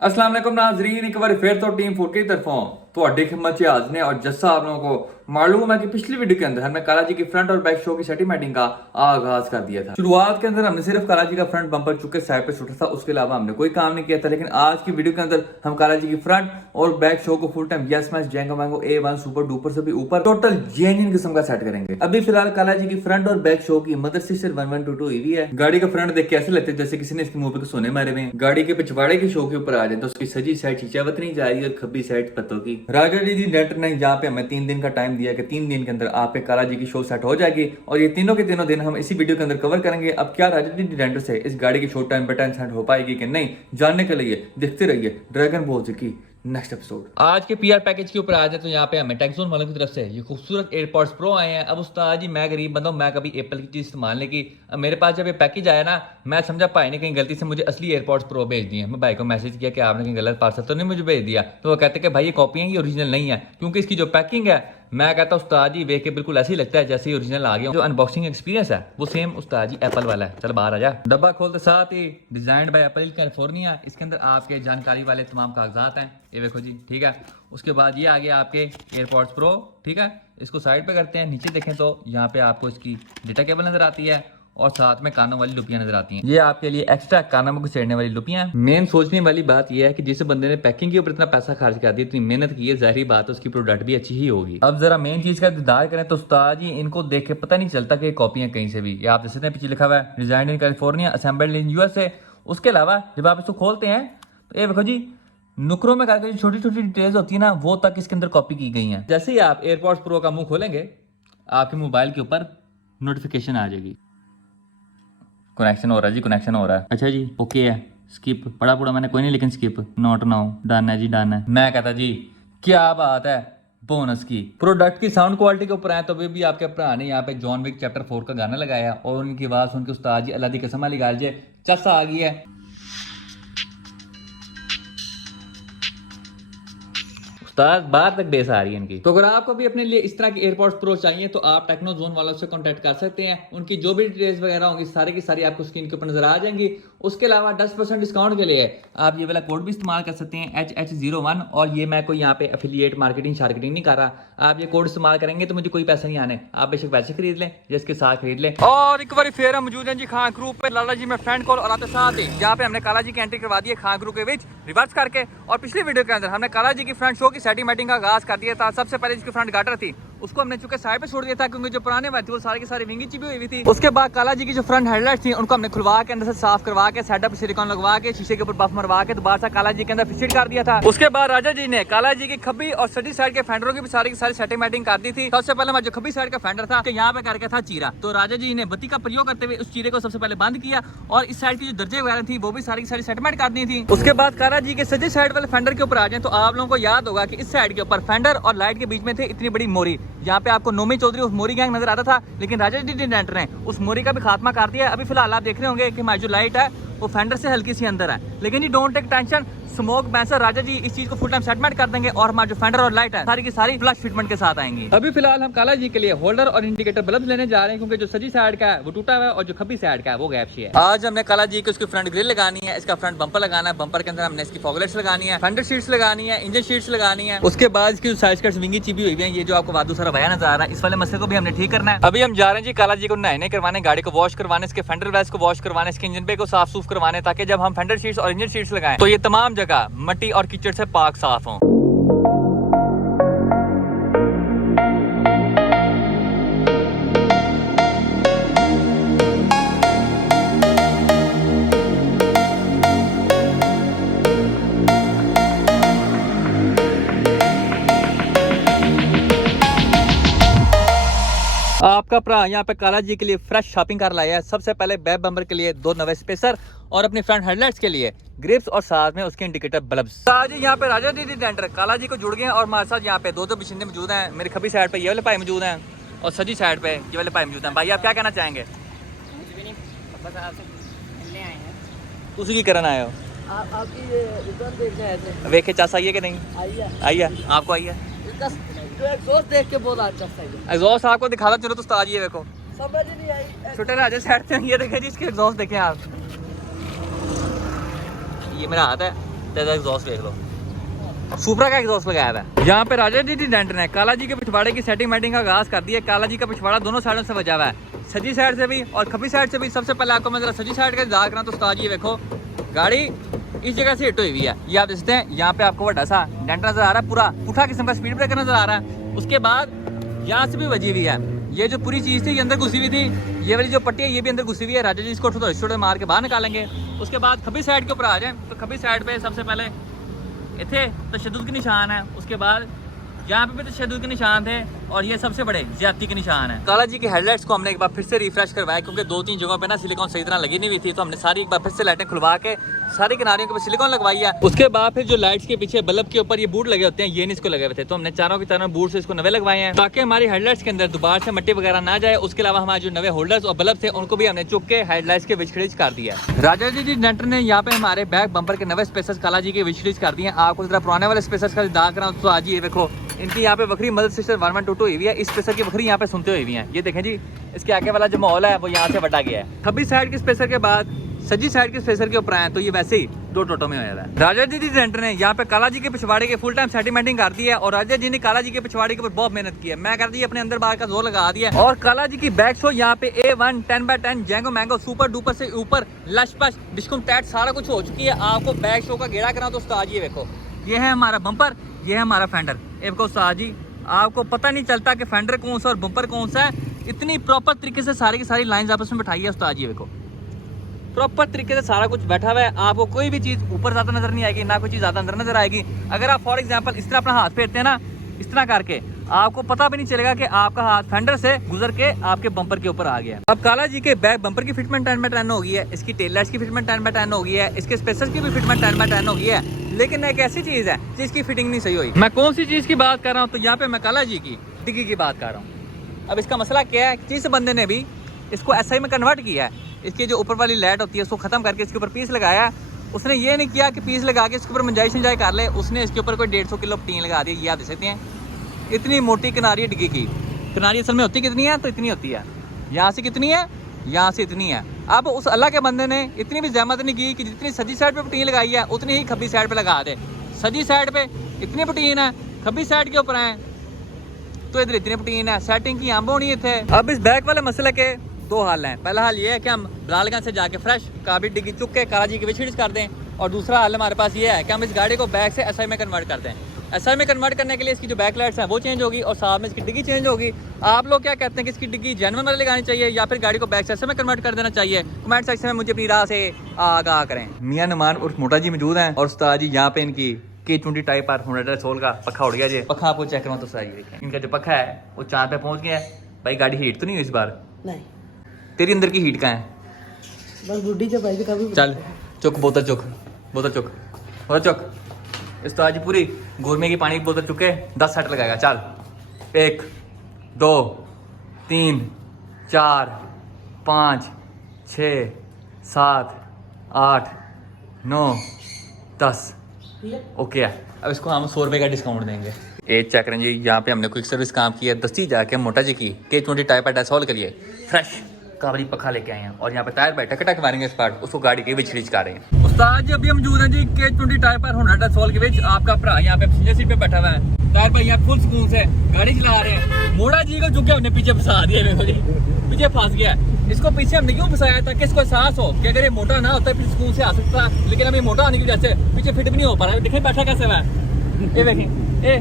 अस्सलाम वालेकुम नाजरीन, एक बार फिर तो टीम फूड की तरफों ਤੁਹਾਡੀ खिदमत से हाजिर हैं। और जैसा आप लोगों को मालूम है कि पिछली वीडियो के अंदर हमने कालाजी की फ्रंट और बैक शो की सेटिंग का आगाज कर दिया था। शुरुआत के अंदर हमने सिर्फ कालाजी का फ्रंट बम्पर चुके साइड पे छूटा था, उसके अलावा हमने कोई काम नहीं किया था। लेकिन आज की वीडियो के अंदर हम कालाजी की फ्रंट और बैक शो को full time yes match Django mango A1 super duper से भी ऊपर टोटल जेन्युइन किस्म का सेट करेंगे। अभी फिलहाल कालाजी की फ्रंट और बैक शो की मदर सिस्टर 1122 ईवी है। गाड़ी का फ्रंट देख के ऐसे लगते हैं जैसे किसी ने इसके मुंह पे सोने मारे हुए। गाड़ी के पिछवाड़े की शो के ऊपर आ जाए तो उसकी सजी साइड चीचावत नहीं जा रही और खब्बी साइड पत्तों की। राजा जी डेंटर ने यहाँ पे हमें 3 दिन का टाइम दिया कि 3 दिन के अंदर आप पे कालाजी की शो सेट हो जाएगी और ये तीनों के तीनों दिन हम इसी वीडियो के अंदर कवर करेंगे। अब क्या राजा जी डेंटर से इस गाड़ी की शो टाइम पे 10 सेट हो पाएगी कि नहीं, जानने के लिए देखते रहिए ड्रैगन बॉल की नेक्स्ट एपिसोड। आज के पीआर पैकेज के ऊपर आ जाए तो यहाँ पे हमें टेक्सोन वालों की तरफ से ये खूबसूरत एयरपॉड्स प्रो आए हैं। अब उस्ताद जी मैं गरीब बंदा हूँ, मैं कभी एप्पल की चीज इस्तेमाल नहीं की। अब मेरे पास जब ये पैकेज आया ना, मैं समझा भाई ने कहीं गलती से मुझे असली एयरपॉड्स प्रो भेज दिए। मैं भाई को मैसेज किया कि आपने कहीं गलत पार्सल तो नहीं मुझे भेज दिया, तो वो कहते कि भाई ये कॉपी है, ये ओरिजिनल नहीं है। क्योंकि इसकी जो पैकिंग है, मैं कहता उस्ताद जी देख के बिल्कुल ऐसे ही लगता है जैसे ही ओरिजिनल आ गया। जो अनबॉक्सिंग एक्सपीरियंस है वो सेम उस्ताद जी एप्पल वाला है। चल बाहर आ जा। डब्बा खोलते साथ ही डिजाइन्ड बाय एप्पल कैलिफोर्निया, इसके अंदर आपके जानकारी वाले तमाम कागजात हैं। ये देखो जी, ठीक है। उसके बाद ये आ गया आपके एयरपॉड्स प्रो, ठीक है। इसको साइड पे करते हैं, नीचे देखें तो यहाँ पे आपको इसकी डेटा केबल नजर आती है और साथ में कानों वाली लुपियां नजर आती हैं। ये आपके लिए एक्स्ट्रा कानों में घुसेड़ने वाली लुपियां। मेन सोचने वाली बात यह है कि जिस बंदे ने पैकिंग के ऊपर इतना पैसा खर्च कर दिया, इतनी मेहनत की है, जाहिर बात है उसकी प्रोडक्ट भी अच्छी ही होगी। अब जरा मेन चीज का दीदार करें तो उस्ताद जी इनको देख के पता नहीं चलता कि कॉपियां कहीं से भी। ये आप जैसे पीछे लिखा हुआ है design in California assembled in USA। उसके अलावा जब आप इसको खोलते हैं तो ये देखो जी, नुकरों में करके जो छोटी छोटी डिटेल्स होती है ना, वो तक इसके अंदर कॉपी की गई हैं। जैसे ही आप एयरपॉड्स प्रो का मुंह खोलेंगे, आपके मोबाइल के ऊपर नोटिफिकेशन आ जाएगी, कनेक्शन हो रहा है जी, कनेक्शन हो रहा है। अच्छा जी, ओके है। स्किप पढ़ा पूरा मैंने कोई नहीं, लेकिन स्किप नॉट नाउ, डन है जी, डन है। मैं कहता जी क्या बात है। बोनस की प्रोडक्ट की साउंड क्वालिटी के ऊपर आए तो भी आपके भरा ने यहाँ पे जॉन विक चैप्टर 4 का गाना लगाया और उनकी आवाज सुन के उस्ताद जी अल्लाह दी कसम वाली गाल जे चस्सा आ गई है। बाहर तक बेस आ रही है इनकी। तो अगर आपको भी अपने लिए इस तरह की एयरपॉड्स प्रो चाहिए तो आप टेक्नो जोन वालों से कांटेक्ट कर सकते हैं। उनकी जो भी डिटेल्स वगैरह होंगी सारी की सारी आपको स्क्रीन के ऊपर नजर आ जाएंगी। उसके अलावा 10% डिस्काउंट के लिए आप ये वाला कोड भी इस्तेमाल कर सकते हैं HH01। और ये मैं कोई यहाँ पे एफिलिएट मार्केटिंग नहीं कर रहा, आप ये कोड इस्तेमाल करेंगे तो मुझे कोई पैसे नहीं आने, आप बेशक पैसे खरीद लें जिसके साथ खरीद लें। और एक बार फिर मौजूद हैं जी खान ग्रुप पे लाला जी में फ्रेंड कॉल और आते साथ ही जहाँ पे हमने काला जी की एंट्री करवा दी है खान ग्रुप के बीच रिवर्स करके। और पिछली वीडियो के अंदर हमने काला जी की फ्रंट शो की सेटिंग का आगाज कर दिया था। सबसे पहले जिसकी फ्रंट गाटर थी उसको हमने चुके साइड पे छोड़ दिया था, क्योंकि जो पुराने वाले थे वो सारे के सारे विंगी चिपी हुई थी। उसके बाद काला जी की जो फ्रंट हेडलाइट थी उनको हमने खुलवा के अंदर से साफ करवा के सेटअप सिलिकॉन लगवा के शीशे के ऊपर बफ मरवा के दोबारा से काला जी के अंदर फिट कर दिया था। उसके बाद राजा जी ने काला जी की खब्बी और सजी साइड के फेंडरों की भी सारी की सारी सेटिंग कर दी थी। सबसे पहले जो खब्बी साइड का फेंडर था यहाँ पे करके था चीरा, तो राजा जी ने बत्ती का प्रयोग करते हुए उस चीरे को सबसे पहले बंद किया और इस साइड की जो दर्जे वगैरह थी वो भी सारी की सारी सेटलमेंट कर दी थी। उसके बाद काला जी के सजी साइड वाले फेंडर के ऊपर आ जाए तो आप लोगों को याद होगा कि इस साइड के ऊपर फेंडर और लाइट के बीच में थे इतनी बड़ी मोरी, यहाँ पे आपको नोमी चौधरी उस मोरी गैंग नजर आता था, लेकिन राजा जी डेंटर ने उस मोरी का भी खात्मा कर दिया। अभी फिलहाल आप देख रहे होंगे कि हमारी जो लाइट है वो फेंडर से हल्की सी अंदर है, लेकिन ये डोंट टेक टेंशन, स्मोक बैंसर राजा जी इस चीज को फुल टाइम सेटमेंट कर देंगे और हमारा जो फेंडर और लाइट है सारी की सारी फ्लश फिटमेंट के साथ आएंगी। अभी फिलहाल हम काला जी के लिए होल्डर और इंडिकेटर बल्ब लेने जा रहे हैं, क्योंकि जो सजी साइड का है वो टूटा हुआ है और जो खब्बी साइड का है वो गैप सी है। आज हमने काला जी की उसकी फ्रंट ग्रिल लगानी है, इसका फ्रंट बम्पर लगाना है, बम्पर के अंदर हमने इसकी फॉगलेट्स लगानी है, फेंडर शीट्स लगानी है, इंजन शीट्स लगानी है। उसके बाद इसकी साइड स्कर्ट्स विंगी चिपी हुई है, ये जो आपको वादू सारा भया नजर आ रहा है, इस वाले मसले को भी हमने ठीक करना है। अभी हम जा रहे हैं जी काला जी को नहाने करवाने, गाड़ी को वॉश करवाने, इसके फेंडर वेल्स को वॉश करवाने, इसके इंजन पे को साफ सूफ करवाने, ताकि जब हम फेंडर शीट्स और इंजन शीट्स लगाएं तो ये तमाम जगह मट्टी और कीचड़ से पाक साफ हों। आपका भरा यहाँ पे काला जी के लिए फ्रेश शॉपिंग कर लाया है। सबसे पहले बैक बम्पर के लिए 2 नवे स्पेसर और अपनी फ्रंट हेडलाइट्स के लिए ग्रिप्स और साथ में उसके इंडिकेटर बल्ब्स। जी यहाँ पे राजा जी डेंटर काला जी को जुड़ गए हैं और हमारे साथ यहाँ पे 2 मशीनें मौजूद हैं। मेरी खब्बी साइड पे ये वाले भाई मौजूद हैं और सजी साइड पे ये वाले भाई मौजूद हैं। भाई आप क्या कहना चाहेंगे? तुम की करना आए हो? वेखे चस आई है कि नहीं आई है? आपको आई है? एग्जॉस्ट देख के बहुत अच्छा है। एग्जॉस्ट आपको दिखा था, चलो तो उस्ताद ये देखो, समझ नहीं आई। छोटे राजा साइड से ये देखें जी, इसके एग्जॉस्ट देखें आप, ये मेरा हाथ है, तो एग्जॉस्ट देख लो, सुपरा का एग्जॉस्ट लगाया हुआ है। यहाँ पे राजा जी डेंट ने काला जी के पिछवाड़े की सेटिंग मेटिंग का आगाज कर दिया। काला जी का पिछवाड़ा दोनों साइडों से बजा हुआ है, सजी साइड से भी और खब्बी साइड से भी। सबसे पहले आपको मैं जरा सजी साइड का इंतजार करा तो उस्ताद ये देखो गाड़ी इस जगह से हिट हुई हुई है, ये आप देखते हैं। यहाँ पे आपको बड़ा सा डेंट नजर आ रहा है, पूरा पुठा किस्म का स्पीड ब्रेकर नजर आ रहा है। उसके बाद यहाँ से भी बजी हुई है, ये जो पूरी चीज़ थी ये अंदर घुसी हुई थी, ये वाली जो पट्टी है ये भी अंदर घुसी हुई है। राजा जी इसको थोड़ा मार के बाहर निकालेंगे। उसके बाद खब्बी साइड के ऊपर आ जाए तो खब्बी साइड पे सबसे पहले इतने तशद्दुद के निशान है, उसके बाद यहाँ पे भी तशद्दुद के निशान थे और ये सबसे बड़े ज्यादती के निशान है। काला जी की हेडलाइट्स को हमने एक बार फिर से रिफ्रेश करवाया क्योंकि 2-3 जगहों पे ना सिलिकॉन सही तरह लगी नहीं हुई थी, तो हमने सारी एक बार फिर से लाइटें खुलवा के सारी किनारियों के ऊपर सिलिकॉन लगवाई है। उसके बाद फिर जो लाइट्स के पीछे बल्ब के ऊपर ये बूट लगे होते हैं ये नहीं इसको लगे हुए थे, तो हमने चारों की चारों बूट से इसको नवे लगवाए हैं ताकि हमारी हेडलाइट्स के अंदर दोबारा से मट्टी वगैरह ना जाए। उसके अलावा हमारे जो नवे होल्डर्स और बल्ब थे उनको भी हमने चुक के हेडलाइट्स के विचखड़ीज कर दिया है। राजा जी डेंटर ने यहाँ पे हमारे बैक बम्पर के नवे स्पेसर्स काला जी के विचखड़ीज कर दिए हैं। आपको जरा पुराने वाले स्पेसर्स का दाग करा तो आज ये देखो इनकी यहाँ पे बकरी मदद सिस्टर 1122 हुई हुई है, इस स्पेसर की बकरी यहाँ पे सुनते हुई है। ये देखें जी इसके आगे वाला जो माहौल है वो यहाँ से बटा गया है। खब्बी साइड के स्पेसर के बाद सजी साइड के स्पेसर के ऊपर आए तो ये वैसे ही 2 टोटों में हो जाता है। राजा जी डेंटर ने यहाँ पे काला जी के पिछवाड़े के फुल टाइम सेटिलमेंटिंग कर दी है और राजा जी ने काला जी के पिछवाड़े के ऊपर बहुत मेहनत की है। मैं कर दी अपने अंदर बाहर का जोर लगा दिया और काला जी की बैक शो यहाँ पे A1 10x10 Django mango super duper से ऊपर लश पश डिस्कुम टैट सारा कुछ हो चुकी है। आपको बैक शो का घेरा करा तो उस्ताद ये देखो, ये है हमारा बम्पर, ये है हमारा फेंडर। एक देखो उस्ताद जी आपको पता नहीं चलता कि फेंडर कौन सा और बम्पर कौन सा है, इतनी प्रॉपर तरीके से सारी की सारी लाइंस आपस में बैठाई है उस्ताद जी। देखो प्रॉपर तरीके से सारा कुछ बैठा हुआ है, आपको कोई भी चीज़ ऊपर ज़्यादा नजर नहीं आएगी, ना कोई चीज़ ज़्यादा अंदर नजर आएगी। अगर आप फॉर एग्जांपल इस तरह अपना हाथ फेरते हैं ना, इस तरह करके आपको पता भी नहीं चलेगा कि आपका हाथ फेंडर से गुजर के आपके बम्पर के ऊपर आ गया। अब काला जी के बैक बम्पर की फिटमेंट 10x10 हो गई है, इसकी टेल लाइट्स की फिटमेंट 10x10 हो गई है, इसके स्पेसर्स की भी फिटमेंट 10x10 हो गई है। लेकिन एक ऐसी चीज़ है जिसकी फिटिंग नहीं सही हुई। मैं कौन सी चीज़ की बात कर रहा हूँ, तो यहाँ पे मैं काला जी की डिग्गी की बात कर रहा हूँ। अब इसका मसला क्या है, जिस बंदे ने भी इसको SI में कन्वर्ट किया है, इसकी जो ऊपर वाली लाइट होती है उसको ख़त्म करके इसके ऊपर पीस लगाया, उसने ये नहीं किया कि पीस लगा के इसके ऊपर मंजाई शंजाई कर ले, उसने इसके ऊपर कोई 150 किलो टीन लगा दी। ये आप देख सकते हैं इतनी मोटी किनारी है डिग्गी की। किनारी असल में होती कितनी है, तो इतनी होती है, यहाँ से कितनी है, यहाँ से इतनी है। अब उस अल्लाह के बंदे ने इतनी भी जहमत नहीं की कि जितनी सजी साइड पे टीन लगाई है उतनी ही खब्बी साइड पे लगा दे। सजी साइड पे इतनी पटीन है, खब्बी साइड के ऊपर है तो इधर इतनी पटीन है, सेटिंग की आम होनी थे। अब इस बैक वाले मसले के 2 हाल हैं। पहला हाल ये है कि हम बिलालगंज से जाके फ्रेश काबिल डिग्गी चुक के काला जी की विचड़ीज कर दें, और दूसरा हाल हमारे पास ये है कि हम इस गाड़ी को बैक से SI में कन्वर्ट कर दें। SI में कन्वर्ट करने के लिए इसकी जो बैक लाइट्स हैं वो चेंज होगी और साथ में इसकी डिग्गी चेंज होगी। आप लोग क्या कहते हैं कि इसकी डिग्गी जेन्युइन वाली लगानी चाहिए या फिर गाड़ी को बैक से SI में कन्वर्ट कर देना चाहिए? कमेंट सेक्शन में मुझे अपनी राह से आगाह करें। मियां नुमान उर्फ मोटा जी मौजूद हैं और उस्ताद जी यहाँ पे इनकी K20 टाइप आर 100 का पखा उड़ गया जी। पखा आपको चेक करवाऊं तो सही है, इनका जो पखा है वो चांद पे पहुंच गया है। भाई गाड़ी हीट तो नहीं हुई इस बार? नहीं, तेरी अंदर की हीट कहाँ है? बस बुढ़ी जब आई कभी चल चुक बोतल चुक, बोतल चुक, बोतल चुक। इस तो आज पूरी गोरमे की पानी की बोतल चुके 10 सेट लगाएगा। चल 1 2 3 4 5 6 7 8 9 10 ओके है। अब इसको हम 100 रुपये का डिस्काउंट देंगे। एज चेक करें जी, यहाँ पे हमने क्विक सर्विस काम किया, दस्ती जाके मोटा जी की K20 टाइप डेसॉल के लिए फ्रेश काबली पखा लेके आए हैं और यहाँ पे टायर बैठा टक मारेंगे स्पार्ट, उसको गाड़ी के विचरीज कर रहे हैं। उस्ताद जी अभी हम मौजूद हैं जी K20 टाइप पर 100 के बीच। आपका भरा यहाँ पे पिछले सीट पे बैठा हुआ है, टायर भाई यहाँ फुल सुकून से गाड़ी चला रहे हैं। मोड़ा जी को चुके हमने पीछे फंसा दिया, देखो जी पीछे फंस गया। इसको पीछे हमने क्यों फंसाया था कि इसको एहसास हो कि अगर ये मोटा ना होता है सुकून से आ सकता, लेकिन अभी मोटा आने की वजह से पीछे फिट भी नहीं हो पा रहा है। देखें बैठा कैसे हुआ है, ये देखें ए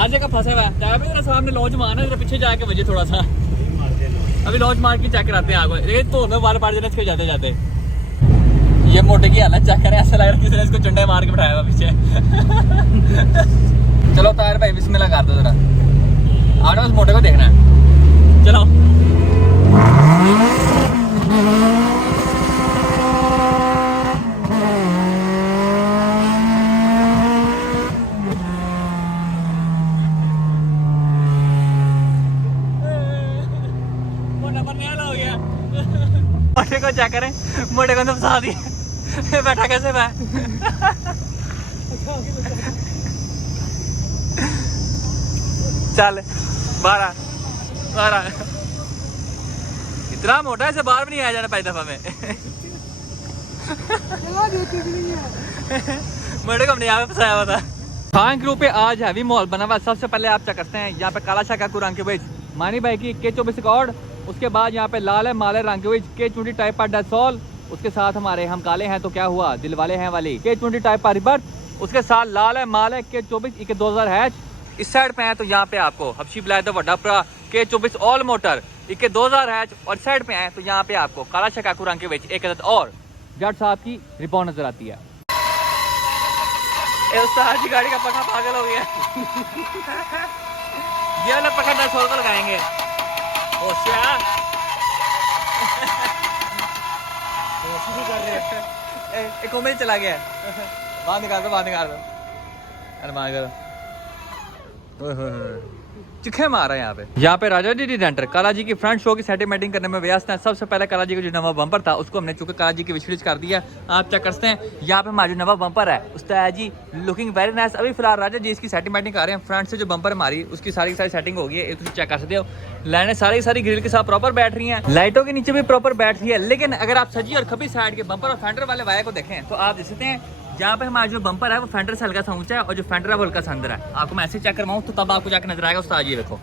हर जगह फंसा हुआ है। मेरा सामने लॉन्च मारना है, पीछे जाके वजह थोड़ा सा अभी लॉन्च मार के चेक कराते हैं आगे। ये तो बार बार जाने इसको जाते जाते ये मोटे की हालत चेक करें, ऐसा लग रहा है किसी ने इसको चंडे मार के बैठाया हुआ पीछे। चलो तार भाई बिस्मिल्लाह कर दो जरा, आगे बस मोटे को देखना है। चलो मोटे को चेक करें, मोटे को तो फंसा दिया, बैठा कैसे मैं। चल 12 इतना मोटा है, बाहर भी नहीं आया जाना पहली दफा में। मेरे को हमने यहाँ पे फंसाया हुआ था। खान ग्रुप पे आज हैवी माहौल बना हुआ। सबसे पहले आप चेक करते हैं यहाँ पे काला शाह का रंग के बीच मानी भाई की K24 रिकॉर्ड, उसके बाद यहाँ पे लाल है माले रंग के बीच K20 टाइप पर डेसॉल, उसके साथ हमारे हम काले हैं तो क्या हुआ दिल वाले हैं वाली K20 टाइप पर रिबर्ट, उसके साथ लाल है माल है K24 इके 2000 हैच। इस साइड पे है तो यहाँ पे आपको हबशी ब्लैक द वड्डा प्रा K24 ऑल मोटर इके 2000 हैच, और साइड पे है तो यहाँ पे आपको काला शकाकू रंग के बीच एक अदद और जट साहब की रिपोर्ट नजर आती है। उस्ताद की गाड़ी का पंखा पागल हो गया। ये वाला पंखा 10 को लगाएंगे। एक उम्मीद चला गया। बाहर निकाल दो अरे बाहर करो। चिखे मारा यहाँ पे राजा जी डेंटर काला जी की फ्रंट शो की सेटिंग करने में व्यस्त है। सबसे पहले काला जी का जो नवा बम्पर था उसको हमने चूंकि काला जी की विशेष कर दिया। आप चेक करते हैं यहाँ पे हमारा जो नवा बम्पर है उस्ताद जी लुकिंग वेरी नाइस। अभी फिलहाल राजा जी इसकी सेटिंग कर रहे हैं। फ्रंट से जो बम्पर हमारी उसकी सारी सेटिंग हो गई है, तुम चेक कर सकते हो। लाइनें सारी ग्रिल के साथ प्रॉपर बैठ रही हैं, लाइटों के नीचे भी प्रॉपर बैठ रही है। लेकिन अगर आप सजी और खबी साइड के बम्पर और फेंडर वाले वायर को देखें तो आप देख सकते हैं यहाँ पे हमारा जो बम्पर है वो फेंडर से हल्का सा ऊंचा है और जो फेंडर है वो हल्का सा अंदर है। आपको मैं ऐसे चेक करवाऊँ तो तब आपको जाकर नजर आएगा। उस्ताद जी देखो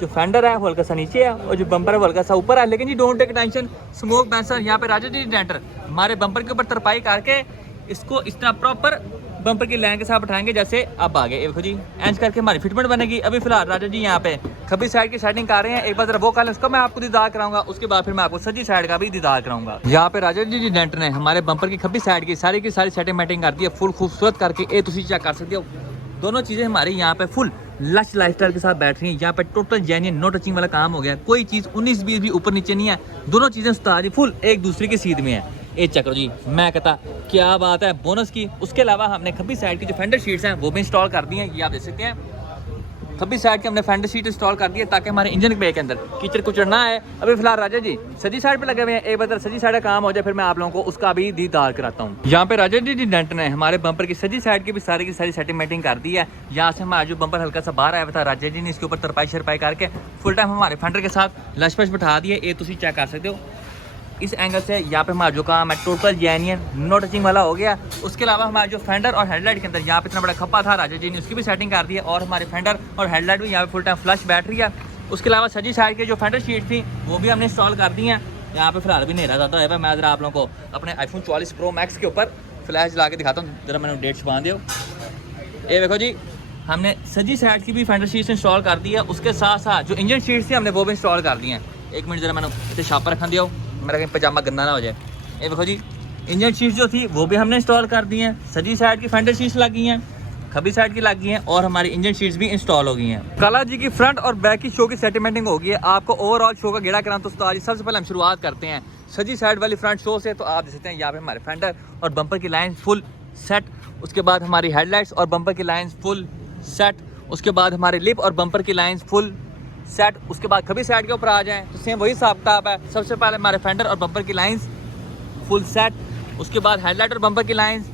जो फेंडर है वो हल्का सा नीचे है और जो बम्पर है वो हल्का सा ऊपर है। लेकिन जी डोंट टेक टेंशन, स्मोक बैंसर यहाँ पे राजा जी डेंटर हमारे बम्पर के ऊपर तरपाई करके इसको इस तरह प्रॉपर बम्पर की लाइन के साथ बैठाएंगे जैसे अब आगे देखो जी एंच करके हमारी फिटमेंट बनेगी। अभी फिलहाल राजा जी यहाँ पे खब्बी साइड की सेटिंग कर रहे हैं। एक बार जरा वो कर लें, उसका मैं आपको दीदार कराऊंगा, उसके बाद फिर मैं आपको सजी साइड का भी दीदार कराऊंगा। यहाँ पे राजा जी डेंटर ने हमारे बम्पर की खब्बी साइड की सारी सेटिंग मैटिंग कर दी है फुल खूबसूरत करके। ये तुम चेक कर सकते हो दोनों चीज़ें हमारी यहाँ पे फुल लश लाइफस्टाइल के साथ बैठ रही हैं। यहाँ पे टोटल जेन्युइन नो टचिंग वाला काम हो गया। कोई चीज़ 19-20 भी ऊपर नीचे नहीं है। दोनों चीज़ें उस्ताद जी फुल एक दूसरे के सीध में है। एक चक्कर जी मैं कहता क्या बात है बोनस की। उसके अलावा हमने खब्बी साइड की जो फेंडर शीट्स हैं वो भी इंस्टॉल कर दी हैं। ये आप देख सकते हैं खब्बी साइड की हमने फेंडर शीट इंस्टॉल कर दी है ताकि हमारे इंजन पे के अंदर कीचड़ कुचड़ ना आए। अभी फिलहाल राजा जी सजी साइड पे लगे हुए हैं। एक बार सजी साइड का काम हो जाए फिर मैं आप लोगों को उसका भी दीदार कराता हूँ। यहाँ पे राजा जी डेंटर ने हमारे बम्पर की सजी साइड की भी सारी सेटिंग मैटिंग कर दी है। यहाँ से हमारा जो बम्पर हल्का सा बाहर आया हुआ था राजा जी ने इसके ऊपर तरपाई शरपाई करके फुल टाइम हमारे फेंडर के साथ लश पश बैठा दिए। ये तुम चेक कर सकते हो। इस एंगल से यहाँ पे हमारा जो काम है टोटल जेन्युइन नो टचिंग वाला हो गया। उसके अलावा हमारा जो फेंडर और हेडलाइट के अंदर यहाँ पे इतना बड़ा खप्पा था राजा जी ने उसकी भी सेटिंग कर दी है और हमारे फेंडर और हेडलाइट भी यहाँ पे फुल टाइम फ्लश बैठ रही है। उसके अलावा सजी साइड के जो फेंडर शीट थी वो भी हमने इंस्टॉल कर दी हैं। यहाँ पे फिलहाल भी नहीं रहा था। मैं जरा आप लोगों को अपने iPhone 44 Pro Max के ऊपर फ्लैश ला के दिखाता हूँ। जरा मैंने डेट छुपा दो। ये देखो जी हमने सजी साइड की भी फेंडर शीट्स इंस्टॉल कर दी है। उसके साथ साथ जो इंजन शीट्स थी हमने वो भी इंस्टॉल कर दी हैं। एक मिनट जरा मैंने इसे शापर रखा दिया मेरा कहीं पजामा गंदा ना हो जाए। ये देखो जी इंजन शीट्स जो थी वो भी हमने इंस्टॉल कर दी हैं। सजी साइड की फेंडर शीट्स लगी हैं, खब्बी साइड की लगी हैं और हमारी इंजन शीट्स भी इंस्टॉल हो गई हैं। काला जी की फ्रंट और बैक की शो की सेटिंग हो गई है। आपको ओवरऑल शो का गेड़ा कराना तो उस्ताद जी सबसे पहले हम शुरुआत करते हैं सजी साइड वाली फ्रंट शो से। तो आप देख सकते हैं यहाँ पे हमारे फेंडर और बम्पर की लाइन फुल सेट। उसके बाद हमारी हेडलाइट्स और बम्पर की लाइन्स फुल सेट। उसके बाद हमारे लिप और बम्पर की लाइन्स फुल सेट। उसके बाद खब्बी साइड के ऊपर आ जाएं तो सेम वही हिसाब किताब है। सबसे पहले हमारे फेंडर और बम्पर की लाइंस फुल सेट। उसके बाद हेडलाइट और बम्पर की लाइंस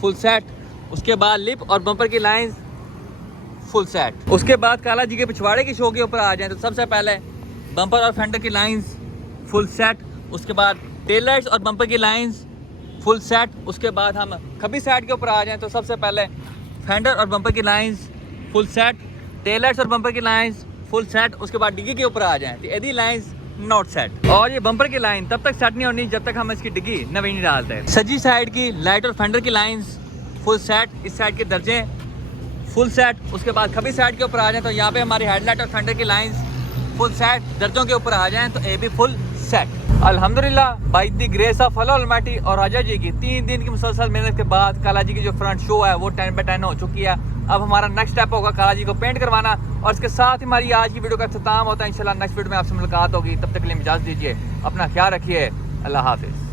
फुल सेट। उसके बाद लिप और बम्पर की लाइंस फुल सेट। उसके बाद काला जी के पिछवाड़े की शो के ऊपर आ जाएं तो सबसे पहले बम्पर और फेंडर की लाइंस फुल सेट। उसके बाद टेल लाइट्स और बम्पर की लाइंस फुल सेट। उसके बाद हम खब्बी साइड के ऊपर आ जाएं तो सबसे पहले फेंडर और बम्पर की lines full set, tail lights और बम्पर की लाइंस फुल सेट। उसके बाद डिग्गी के ऊपर आ जाएं तो यदि लाइंस नॉट सेट। और ये बम्पर की लाइन तब तक सेट नहीं होनी जब तक हम इसकी डिग्गी नवी नहीं डालते। सजी साइड की लाइट और फेंडर की लाइंस फुल सेट, इस साइड के दर्जे फुल सेट। उसके बाद खब्बी साइड के ऊपर आ जाएं तो यहाँ पे हमारी हेडलाइट और फेंडर की लाइंस फुल सेट। दर्जों के ऊपर आ जाएं तो ये भी फुल सेट। अल्हम्दुलिल्लाह by the grace of Allah Almaty और राजा जी की 3 दिन की मुसलसल मेहनत के बाद काला जी की जो फ्रंट शो है वो 10 पे 10 हो चुकी है। अब हमारा नेक्स्ट स्टेप होगा काला जी को पेंट करवाना और इसके साथ ही हमारी आज की वीडियो का इख्तिताम होता है। इंशाल्लाह नेक्स्ट वीडियो में आपसे मुलाकात होगी। तब तक के लिए इजाज़त दीजिए, अपना ख्याल रखिए, अल्लाह हाफिज़।